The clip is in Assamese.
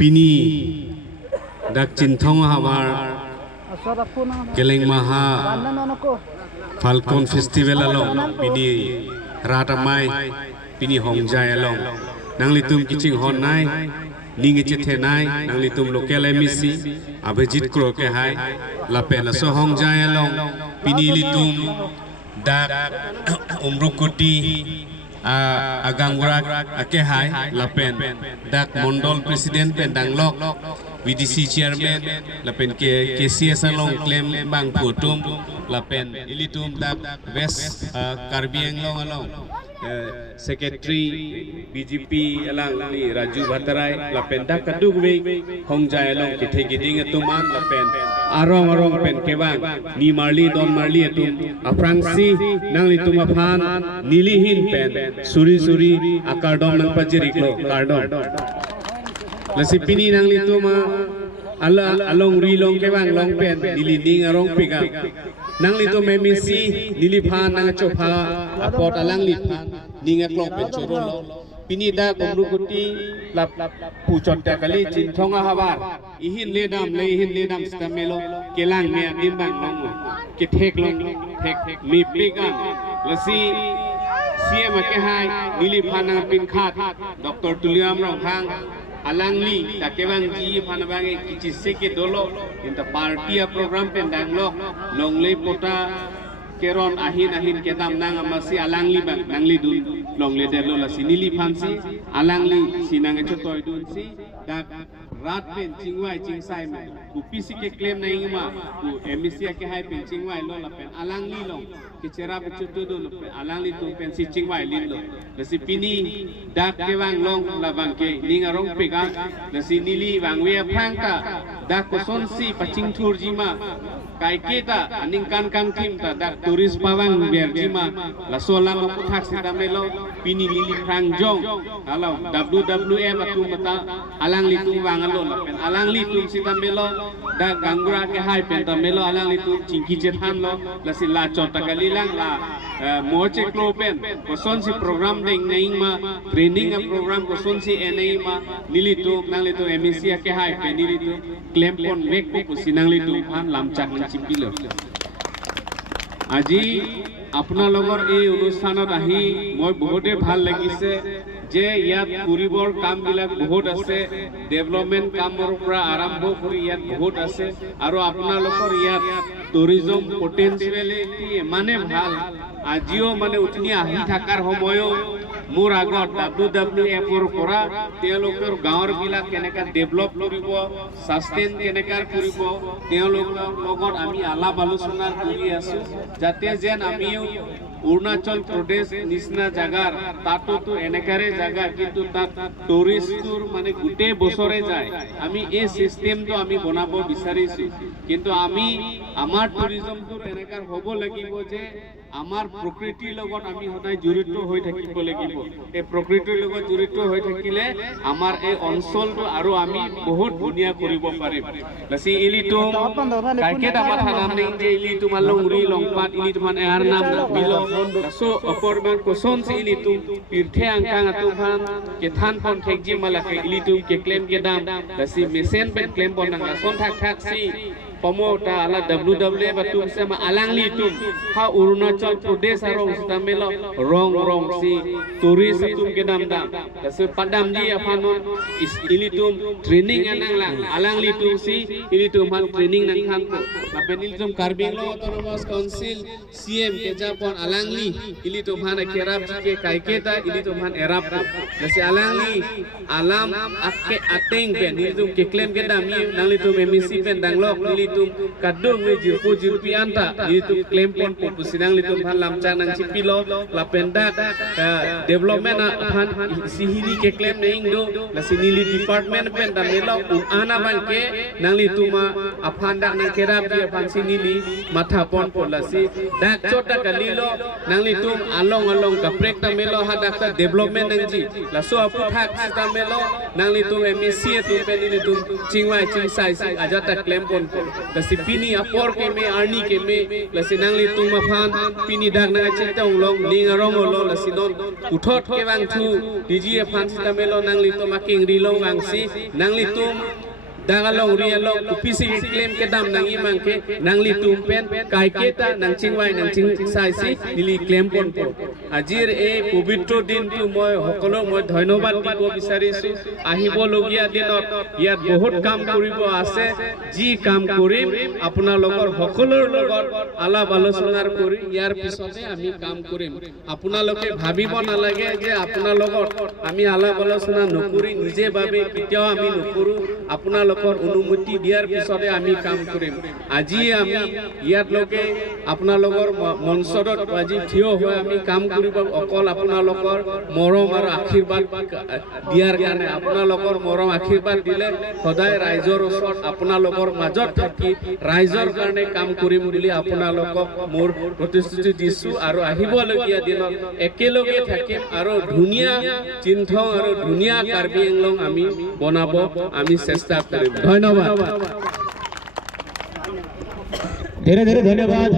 Pini dak cinthong hamar keleng maha Falcon Festival along pini ratamai pini hongjai along nang litum kiching hon nai ning ichithe nai nang litum local emisi abhijit kro ke hai lapela so hongjai along pini litum dak umrukuti agangurak ake hai lapen dak mondol presiden pendang lok VDC chairman lapen ke KCS along claim bang putum lapen ilitum dak west Karbi Anglong along secretary BJP alang ni Raju Bhattarai lapen dak kaduk we hongjai along kithe giding atuman lapen arong pen kebang ni marli don marli atum aprangsi nang litum aphan nilihin pen suri akardom nang pajiriklo kardom lasipini nang lituma along rilong kebang long pen nilinding arong pika nang litum memisi niliphan nang chopha apot alang liphan ninga klong pen chorolo pini da komrukuti lap puchon takali cinthonga habar ihin ledam stamelo kelang me dimbang long ke thek long thek mi pika lasi CM ke hai nili phana pin khat Dr. Tuliam Rong Hang alangli takebang ji phana bange kichi se ke dolo in the party program pen danglok longle pota keron ahin ke dam nang amasi alangli bang nangli dun longle delo la sinili phansi alangli sinang chotoy dun si dak rat pen chingwai chingsai me ku pc ke claim naing ma ku MSC ke hai pen chingwai lo la pen alangli long ke chera bechutu do lo pen alangli tu pen si chingwai lin lo lasi pini dak ke wang long la bang ke ninga rong pe ga lasi nili wang we phang ta dak ko son si paching thur jima kai kita aning kan tim ta dak turis pawang ber jima la sola ma puthak sita melo pini lili phang jong halo WWF atu mata alang li tung wang alo la pen alang li tung sita melo dak gangura ke hai pen ta melo alang li tung chingki je than lo la si la chot ta kalilang la moche klo pen ko son si program ding naing ma training a program ko son si enai ma nili tung nang li tung MSC ke hai pen nili tung claim pon mek ko sinang li tung phan lamchak চিপিলো আজি আপোনালোকৰ এই অনুষ্ঠানত আহি মই বহুতে ভাল লাগিছে যে ইয়াত কৰিবৰ কাম বিলাক বহুত আছে ডেভেলপমেন্ট কামৰ পৰা আৰম্ভ কৰি ইয়াত বহুত আছে আৰু আপোনালোকৰ ইয়াত টুৰিজম পটেনচিয়েলিটি মানে ভাল আজিও মানে উঠনি আহি থাকাৰ সময়ও মোৰ আগত WWF ৰ পৰা তেওঁলোকৰ গাঁৱৰ বিলাক কেনেকা ডেভেলপ কৰিব সাস্টেইন কেনেকা কৰিব তেওঁলোকৰ লগত আমি আলাপ আলোচনা কৰি আছো যাতে যেন আমিও অৰুণাচল প্ৰদেশ নিচিনা জাগাৰ তাতো এনেকাৰে জাগা কিন্তু তাত টুৰিষ্টৰ মানে গোটেই বছৰে যায় আমি এই সিস্টেমটো আমি বনাব বিচাৰিছো কিন্তু আমি আমাৰ টুৰিজমটো এনেকা হ'ব লাগিব যে আমাৰ প্ৰকৃতিৰ লগত আমি সদায় জড়িত হৈ থাকিব লাগিব এই প্ৰকৃতিৰ লগত জড়িত হৈ থাকিলে আমাৰ এই অঞ্চলটো আৰু আমি বহুত ধুনীয়া কৰিব পাৰিম লাসি ইলিটো কাইকেটা মাথা নাম নেই যে ইলিটো মালংৰি লংপাত ইলিটো মান এৰ নাম মিলো so aporban koson si ilitum pirthe angkang atuhan ke than pon thekji malake ilitum ke claim ke dam lasi mesen pen claim pon nang son thak si pamota ala WWF atum sama alangli tum ha Arunachal Pradesh arong stamelo rong si turis atum ke dam lasi padam ji apanon ilitum training anang lang alangli tum si ilitum han training nang khan ko lapen ilitum Karbi Anglong Autonomous Council CM ke japon alangli ilitum han kerap ke kaiketa ilitum han erap lasi alangli alam akke ateng pen ilitum ke claim ke dam nang litum MSC pen danglok ilitum kadung we jirpi anta ilitum claim pon pusinang litum han lamchang nang cipilo lapenda development han sihini ke claim ning do lasi nili department pen damelo ana bangke nang lituma afanda nang kerap di afan sinili matha pon polasi dak chota kalilo nang litum along kaprek tamelo hadakta development nang ji laso apu thak tamelo nang litum MSC tu pen litum chingwai chingsai ajata claim pon lasi pini apor ke me arni ke me lasi nangli tung ma phan pini dak na che tong long ling rong lo lasi non uthot ke bang thu diji phan sita me lo nangli to ma king ri long bang si nangli tum dangalong rialong upisi claim ke dam nang imang ke nangli tumpen kai keta nang chingwai nang ching sai si nili claim pon po ajir e pavitro din tu moi hokolo moi ধন্যবাদ দিব বিচাৰিছো আহিব লগিয়া দিনত ইয়াত বহুত কাম কৰিব আছে যি কাম কৰিম আপোনালোকৰ সকলোৰ লগত আলাপ আলোচনা কৰি ইয়াৰ পিছতে আমি কাম কৰিম আপোনালোকে ভাবিব নালাগে যে আপোনালোকৰ আমি আলাপ আলোচনা নকৰি নিজে ভাবে কেতিয়াও আমি নকৰো আপোনালোকৰ অনুমতি দিয়াৰ পিছতে আমি কাম কৰিম আজি আমি ইয়াত লোকে আপোনালোকৰ মঞ্চত আজি থিয় হৈ আমি কাম কৰিব অকল আপোনালোকৰ মৰম আৰু আশীৰ্বাদ দিয়াৰ কাৰণে আপোনালোকৰ মৰম আশীৰ্বাদ দিলে সদায় ৰাইজৰ ওচৰত আপোনালোকৰ মাজত থাকি ৰাইজৰ কাৰণে কাম কৰিম বুলি আপোনালোকক মোৰ প্ৰতিশ্ৰুতি দিছো আৰু আহিবলগীয়া দিনত একেলগে থাকিম আৰু ধুনীয়া চিহ্ন আৰু ধুনীয়া কাৰ্বি আংলং আমি বনাব আমি চেষ্টা কৰিম ধন্যবাদ ধীৰে ধীৰে ধন্যবাদ